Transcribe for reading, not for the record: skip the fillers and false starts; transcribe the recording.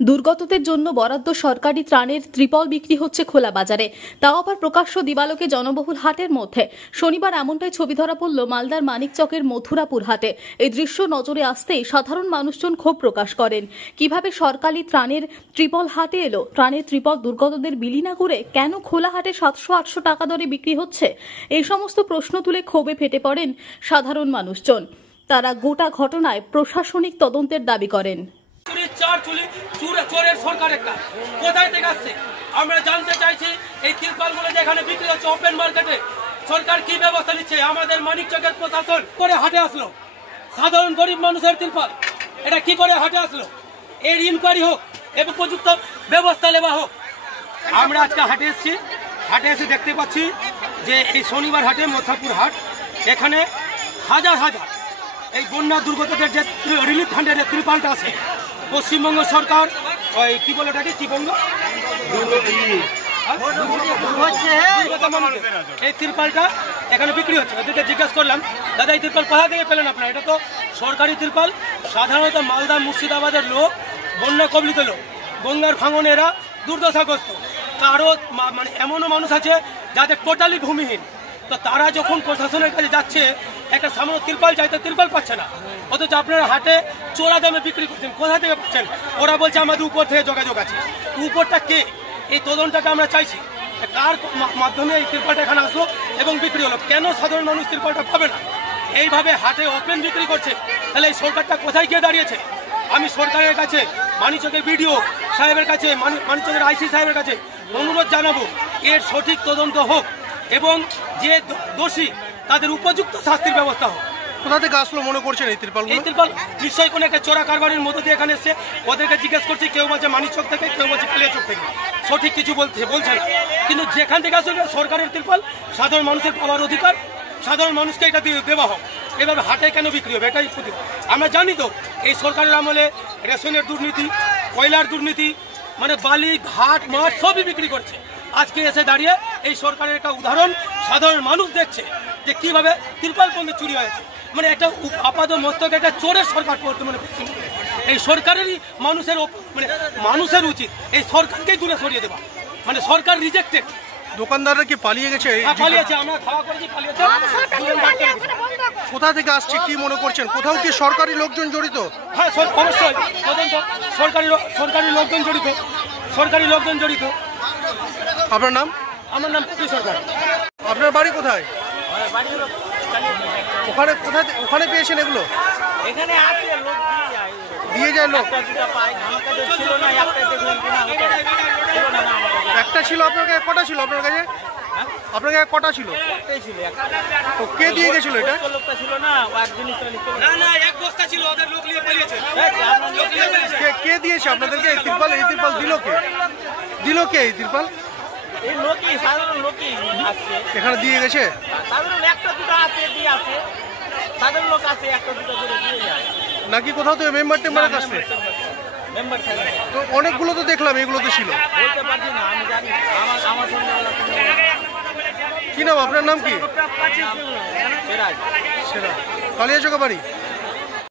দুর্গতদের জন্য বরাদ্দ সরকারি ত্রাণের ত্রিপল বিক্রি হচ্ছে খোলা বাজারে, তাও আবার প্রকাশ্য দিবালোকে জনবহুল হাটের মধ্যে। শনিবার এমনটাই ছবি ধরা পড়ল মালদার মানিকচকের মথুরাপুর হাটে। এই দৃশ্য নজরে আসতেই সাধারণ মানুষজন ক্ষোভ প্রকাশ করেন। কিভাবে সরকারি ত্রাণের ত্রিপল হাটে এলো? ত্রাণের ত্রিপল দুর্গতদের বিলি না করে কেন খোলা হাটে 700-800 টাকা দরে বিক্রি হচ্ছে? এই সমস্ত প্রশ্ন তুলে ক্ষোভে ফেটে পড়েন সাধারণ মানুষজন। তারা গোটা ঘটনায় প্রশাসনিক তদন্তের দাবি করেন। চোরের সরকারের কাজ কোথায় থেকে আসছে আমরা জানতে চাইছি। এই তিরপালগুলো যেখানে বিক্রি হচ্ছে ওপেন মার্কেটে, সরকার কি ব্যবস্থা নিচ্ছে? আমাদের মানিকচকের প্রশাসন করে হাটে আসলো সাধারণ গরিব মানুষের তিরপাল, এটা কি করে হাটে আসলো? এর ইনকোয়ারি হোক এবং উপযুক্ত ব্যবস্থা নেওয়া হোক। আমরা আজকে হাটে এসেছি, হাটে এসে দেখতে পাচ্ছি যে এই শনিবার হাটে মথুরাপুর হাট, এখানে হাজার হাজার এই বন্যা দুর্গতদের যে রিলিফ ফান্ডের ত্রিপালটা আছে, পশ্চিমবঙ্গ সরকার ওই কি বলে ওটাকে কি বঙ্গ এই ত্রিপালটা এখানে বিক্রি হচ্ছে। ওদেরকে জিজ্ঞেস করলাম, দাদা এই ত্রিপাল কোথা থেকে পেলেন আপনারা? এটা তো সরকারি ত্রিপাল। সাধারণত মালদা মুর্শিদাবাদের লোক, বন্যা কবলিত লোক, গঙ্গার ভাঙনে এরা দুর্দশাগ্রস্ত। কারো মানে এমনও মানুষ আছে যাদের টোটালি ভূমিহীন, তো তারা যখন প্রশাসনের কাছে যাচ্ছে একটা সামান্য ত্রিপাল চাইতে ত্রিপাল পাচ্ছে না, অথচ আপনারা হাটে চোরা দামে বিক্রি করছেন। কোথা থেকে পাচ্ছেন? ওরা বলছে আমাদের উপর থেকে যোগাযোগ আছে। উপরটা কে? এই তদন্তটাকে আমরা চাইছি, কার মাধ্যমে এই ত্রিপালটা এখানে আসলো এবং বিক্রি হলো। কেন সাধারণ মানুষ ত্রিপালটা পাবে না? এইভাবে হাটে ওপেন বিক্রি করছে, তাহলে এই সরকারটা কোথায় গিয়ে দাঁড়িয়েছে? আমি সরকারের কাছে, মানিকচকের বিডিও সাহেবের কাছে, মানিকচকের আইসি সাহেবের কাছে অনুরোধ জানাবো, এর সঠিক তদন্ত হোক এবং যে দোষী তাদের উপযুক্ত শাস্তির ব্যবস্থা হোক। কোথা থেকে আসলো মনে করছেন এই ত্রিপাল? এই ত্রিপাল নিশ্চয়ই কোনো একটা চোরা কারবারের মধ্যে দিয়ে এখানে এসছে। ওদেরকে জিজ্ঞেস করছি, কেউ বলছে মানিকচক থেকে, কেউ বলছে কালিয়াচক থেকে, সঠিক কিছু বলছে না। কিন্তু যেখান থেকে আসলে সরকারের ত্রিপাল, সাধারণ মানুষের পাওয়ার অধিকার, সাধারণ মানুষকে এটা দেওয়া হোক। এভাবে হাটে কেন বিক্রি হবে? এটাই আমরা জানি তো এই সরকারের আমলে রেশনের দুর্নীতি, কয়লার দুর্নীতি, মানে বালি ঘাট মাঠ সবই বিক্রি করছে। আজকে এসে দাঁড়িয়ে এই সরকারের একটা উদাহরণ সাধারণ মানুষ দেখছে যে কিভাবে ত্রিপাল পণ্য চুরি হয়েছে। মানে একটা আপাত মস্তক একটা চোরের সরকার মানে এই সরকারেরই মানুষের উচিত এই সরকারকেই দূরে সরিয়ে দেওয়া। মানে সরকার রিজেক্টেড। দোকানদাররা কি পালিয়ে গেছে? পালিয়েছে, আমরা খাওয়া করেছি, পালিয়েছে। কোথা থেকে আসছে কি মনে করছেন? কোথাও কি সরকারি লোকজন জড়িত? হ্যাঁ, অবশ্যই তদন্ত সরকারি লোকজন জড়িত। আপনার নাম? আমার নাম পপি সরকার। আপনার বাড়ি কোথায়? ওখানে পেয়েছেন এগুলো? এখানে আছে লোক দিয়ে যায় লোক। একটা ছিল আপনার কাছে? কটা ছিল আপনার কাছে? আপনার কাছে কটা ছিল? তো কে দিয়ে গেছিল এটা? লোকটা ছিল না, না এক বস্তা ছিল, ওদের লোক নিয়ে পালিয়েছে। কে দিয়েছে আপনাদেরকে এই ত্রিপাল? এই ত্রিপাল দিল কে? এই ত্রিপাল এই লোকই, সাধারণ লোকই আসছে এখানে দিয়ে গেছে। সাধারণ একটা দুটো আছে, দিয়ে আছে সাধারণ লোক আছে, একটা দুটো করে দিয়ে যায়। নাকি কোথাও তো মেম্বার টেম্বারের কাছে? মেম্বার তো অনেকগুলো তো দেখলাম, এগুলো তো ছিল। বলতে পারছি না, আমি জানি আমার সঙ্গে কি নাম আপনার? নাম কি? সেরাজ। কালিয়াচক বাড়ি?